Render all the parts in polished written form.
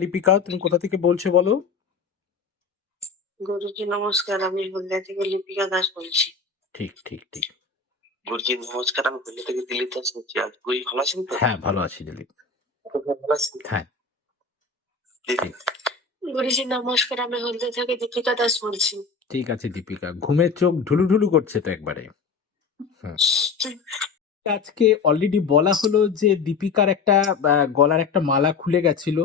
লিপিকা, তুমি কোথা থেকে বলছো বলো? গুরুজি নমস্কার, আমি হলদিয়া থেকে লিপিকা দাস বলছি। ঠিক ঠিক ঠিক। গুরুজি নমস্কার, আমি হলদিয়া থেকে দিলীপ দাস বলছি। আর গুরুজি ভালো আছেন তো? হ্যাঁ, ভালো আছি দিলীপ। আপনি ভালো আছেন? হ্যাঁ, ঠিক গুরুজি নমস্কার, আমি হলদিয়া থেকে দীপিকা দাস বলছি। ঠিক আছে দীপিকা। ঘুমের চোখ ঢুলুঢুলু করছে তো একবারে। হুম। আজকে অলরেডি বলা হলো যে দীপিকার একটা গলার একটা মালা খুলে গেছিল।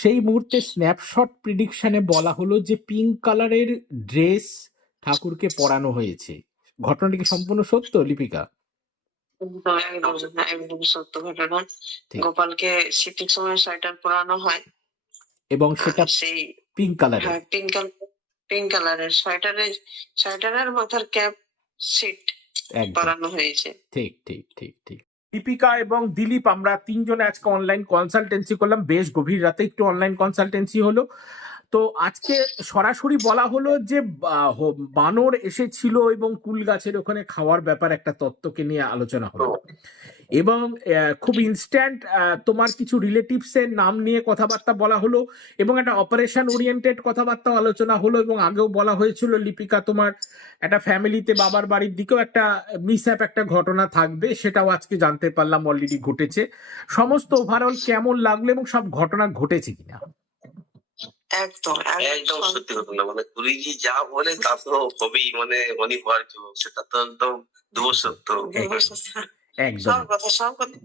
সেই মুহূর্তে স্ন্যাপশট প্রেডিকশনে বলা হলো যে পিঙ্ক কালারের ড্রেস ঠাকুরকে পরানো হয়েছে। ঘটনাটি কি সম্পূর্ণ সত্য লিপিকা? একদম সত্য ঘটনা। ঠিক। গোপালকে শীতের সময় সোয়েটার পরানো হয়। এবং সেটা সেই পিঙ্ক কালারের। হ্যাঁ, পিঙ্ক কালারের সোয়েটারের মাথার ক্যাপ সিট একদম পরানো হয়েছে। ঠিক ঠিক ঠিক ঠিক। দীপিকা এবং দিলীপ আমরা তিনজনে আজকে অনলাইন কনসালটেন্সি করলাম, বেশ গভীর রাতে একটু অনলাইন কনসালটেন্সি হলো। তো আজকে সরাসরি বলা হলো যে বানর এসেছিল এবং কুল গাছের ওখানে খাওয়ার ব্যাপার একটা তত্ত্বকে নিয়ে আলোচনা হলো এবং খুব ইনস্ট্যান্ট তোমার কিছু রিলেটিভস এর নাম নিয়ে কথাবার্তা বলা হলো এবং একটা অপারেশন ওরিয়েন্টেড কথাবার্তা আলোচনা হলো এবং আগেও বলা হয়েছিল লিপিকা তোমার একটা ফ্যামিলিতে বাবার বাড়ির দিকেও একটা মিসহ্যাপ একটা ঘটনা থাকবে, সেটাও আজকে জানতে পারলাম অলরেডি ঘটেছে। সমস্ত ওভারঅল কেমন লাগলো এবং সব ঘটনা ঘটেছে কিনা? একদম সত্যি ঘটনা। মানে গুরুজি যা বলে তা তো হবেই, মানে অনিবার্য। সেটা তো একদম সত্য। একদম সব কথা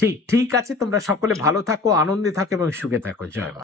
ঠিক ঠিক আছে। তোমরা সকলে ভালো থাকো, আনন্দে থাকো এবং সুখে থাকো। জয় মা।